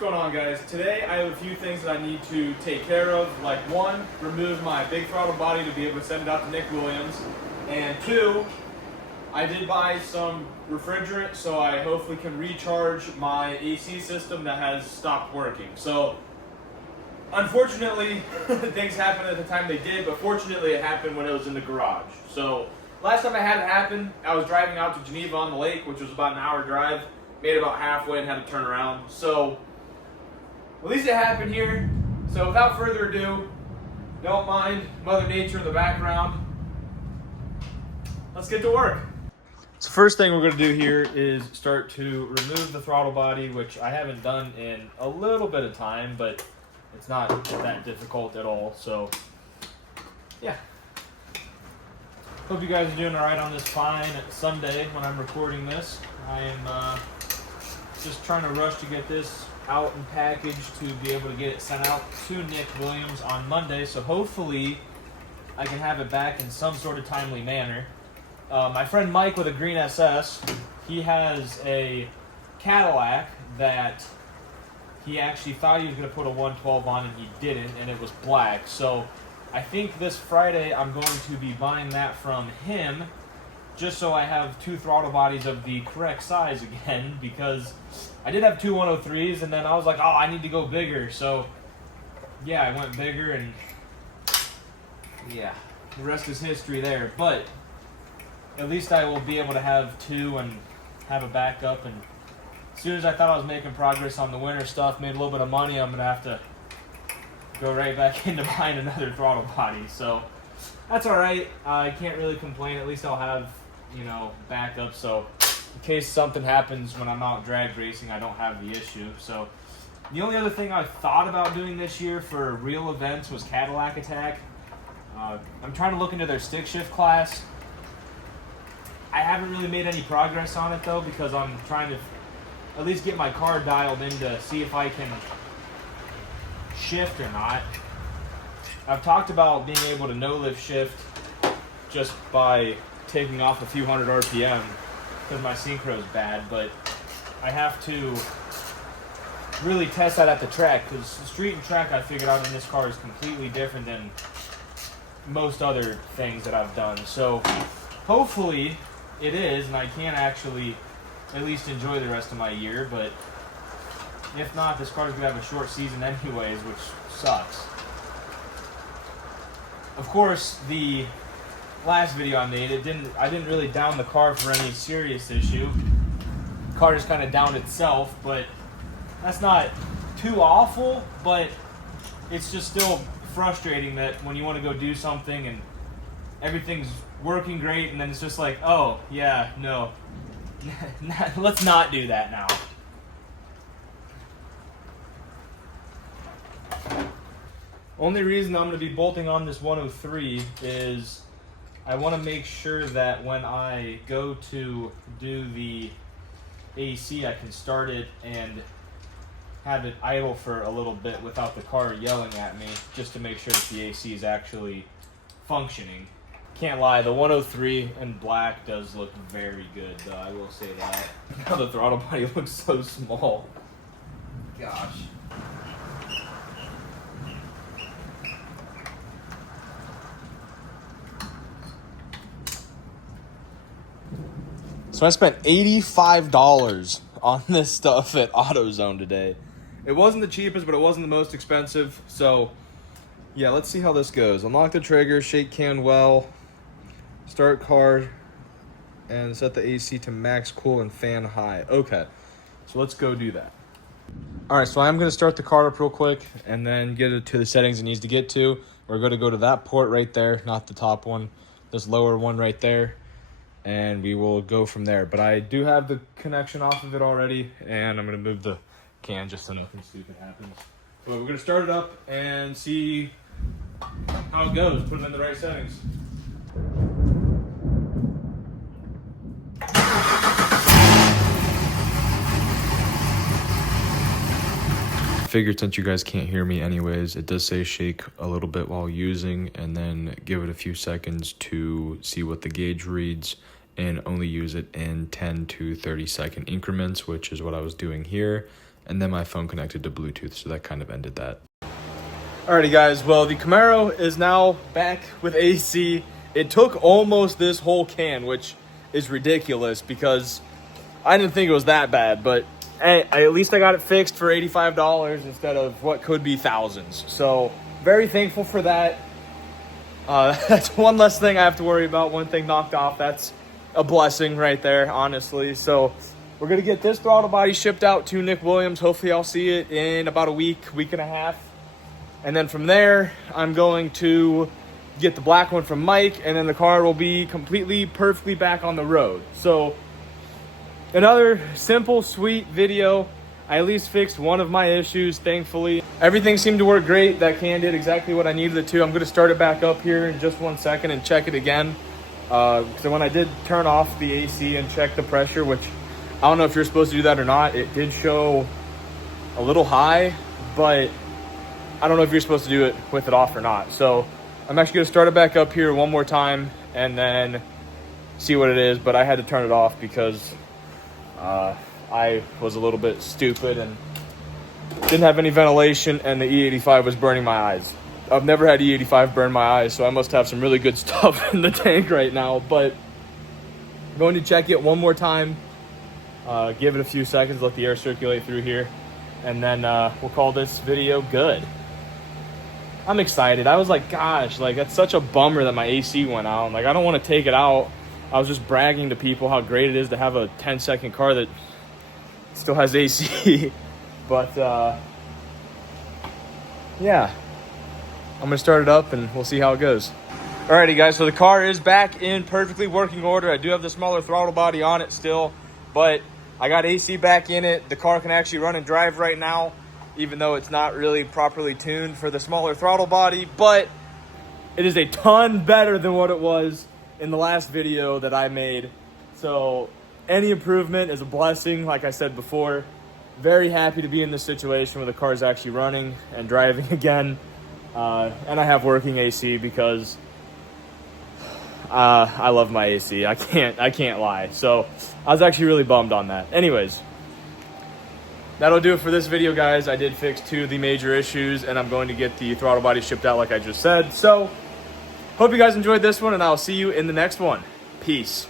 going on, guys? Today I have a few things that I need to take care of. Like one, remove my big throttle body to be able to send it out to Nick Williams. And two, I did buy some refrigerant so I hopefully can recharge my AC system that has stopped working. So unfortunately, things happened at the time they did, but fortunately it happened when it was in the garage. So last time I had it happen, I was driving out to Geneva on the lake, which was about an hour drive. Made it about halfway and had to turn around. So at least it happened here. So without further ado, don't mind Mother Nature in the background. Let's get to work. So first thing we're going to do here is start to remove the throttle body, which I haven't done in a little bit of time, but it's not that difficult at all. So yeah. Hope you guys are doing all right on this fine Sunday when I'm recording this. I am just trying to rush to get this out and packaged to be able to get it sent out to Nick Williams on Monday. So hopefully I can have it back in some sort of timely manner. My friend Mike with a green SS, he has a Cadillac that he actually thought he was going to put a 112 on and he didn't, and it was black. So I think this Friday I'm going to be buying that from him, just so I have two throttle bodies of the correct size again, because I did have two 103s, and then I was like, oh, I need to go bigger. So yeah, I went bigger, and yeah, the rest is history there. But at least I will be able to have two and have a backup. And as soon as I thought I was making progress on the winter stuff, made a little bit of money, I'm going to have to go right back into buying another throttle body. So that's all right. I can't really complain. At least I'll have, backup. So in case something happens when I'm out drag racing, I don't have the issue. So the only other thing I thought about doing this year for real events was Cadillac Attack. I'm trying to look into their stick shift class. I haven't really made any progress on it though, because I'm trying to at least get my car dialed in to see if I can shift or not. I've talked about being able to no-lift shift just by taking off a few hundred RPM because my synchro is bad, but I have to really test that at the track, because street and track I figured out in this car is completely different than most other things that I've done. So hopefully it is, and I can actually at least enjoy the rest of my year, but if not, this car's going to have a short season anyways, which sucks. Of course, the last video I made, I didn't really down the car for any serious issue. The car just kind of downed itself, but that's not too awful, but it's just still frustrating that when you want to go do something and everything's working great, and then it's just like, oh, yeah, no, let's not do that now. Only reason I'm going to be bolting on this 103 is I want to make sure that when I go to do the AC, I can start it and have it idle for a little bit without the car yelling at me, just to make sure that the AC is actually functioning. Can't lie, the 103 in black does look very good, though, I will say that. Now the throttle body looks so small. Gosh. So I spent $85 on this stuff at AutoZone today. It wasn't the cheapest, but it wasn't the most expensive. So yeah, let's see how this goes. Unlock the trigger, shake can well, start car, and set the AC to max cool and fan high. Okay, so let's go do that. All right, so I'm going to start the car up real quick and then get it to the settings it needs to get to. We're going to go to that port right there, not the top one, this lower one right there, and we will go from there. But I do have the connection off of it already, and I'm going to move the can just so nothing stupid happens. But we're going to start it up and see how it goes, put it in the right settings. Figured since you guys can't hear me anyways, it does say shake a little bit while using, and then give it a few seconds to see what the gauge reads, and only use it in 10 to 30 second increments, which is what I was doing here. and then my phone connected to Bluetooth, so that kind of ended that. Alrighty guys, well the Camaro is now back with AC. It took almost this whole can, which is ridiculous because I didn't think it was that bad, but hey, at least I got it fixed for $85 instead of what could be thousands. So very thankful for that. That's one less thing I have to worry about, one thing knocked off. That's a blessing right there, honestly. So we're gonna get this throttle body shipped out to Nick Williams. Hopefully I'll see it in about a week and a half. And then from there, I'm going to get the black one from Mike, and then the car will be completely, perfectly back on the road. So another simple, sweet video. I at least fixed one of my issues, thankfully. Everything seemed to work great. That can did exactly what I needed it to. I'm gonna start it back up here in just 1 second and check it again. So when I did turn off the AC and check the pressure, which I don't know if you're supposed to do that or not, it did show a little high, but I don't know if you're supposed to do it with it off or not. So I'm actually gonna start it back up here one more time and then see what it is, but I had to turn it off because I was a little bit stupid and didn't have any ventilation, and the E85 was burning my eyes. I've never had E85 burn my eyes, so I must have some really good stuff in the tank right now, but I'm going to check it one more time, give it a few seconds, let the air circulate through here, and then we'll call this video good. I'm excited. I was like, gosh, like that's such a bummer that my AC went out. Like I don't want to take it out. I was just bragging to people how great it is to have a 10-second car that still has AC. But yeah, I'm gonna start it up and we'll see how it goes. Alrighty guys, so the car is back in perfectly working order. I do have the smaller throttle body on it still, but I got AC back in it. The car can actually run and drive right now, even though it's not really properly tuned for the smaller throttle body, but it is a ton better than what it was in the last video that I made. So any improvement is a blessing, like I said before. Very happy to be in this situation where the car is actually running and driving again. And I have working AC because I love my AC. I can't lie. So I was actually really bummed on that. Anyways, that'll do it for this video, guys. I did fix 2 of the major issues, and I'm going to get the throttle body shipped out like I just said. So hope you guys enjoyed this one, and I'll see you in the next one. Peace.